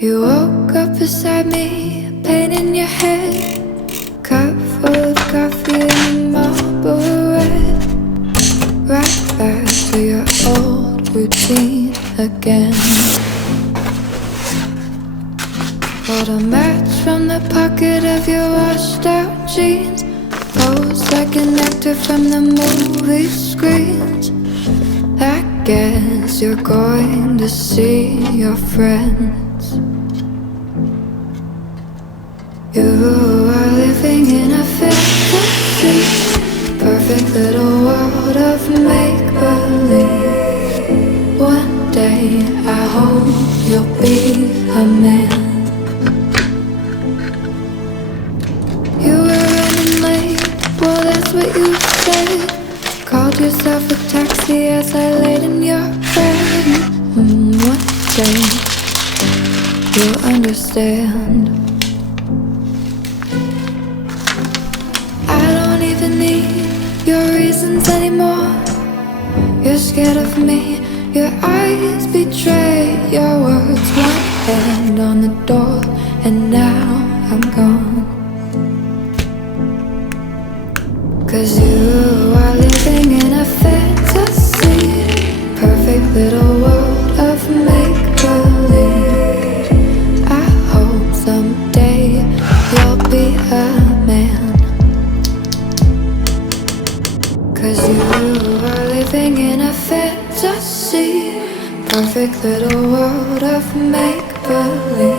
You woke up beside me, pain in your head, cup full of coffee and marble red. Right back to your old routine again. Pulled a match from the pocket of your washed out jeans, pose like an actor from the movie screens. I guess you're going to see your friends. You are living in a fantasy, perfect little world of make-believe. One day I hope you'll be a man. You were running late, well that's what you said. Called yourself a taxi as I laid in your bed. One day you'll understand. I don't even need your reasons anymore. You're scared of me, your eyes betray your words. One hand on the door and now I'm gone. 'Cause you are living in a fantasy, perfect little world of make-believe. I hope someday you'll be a man. 'Cause you are living in a fantasy, perfect little world of make-believe.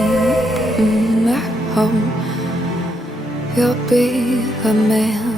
I hope you'll be a man.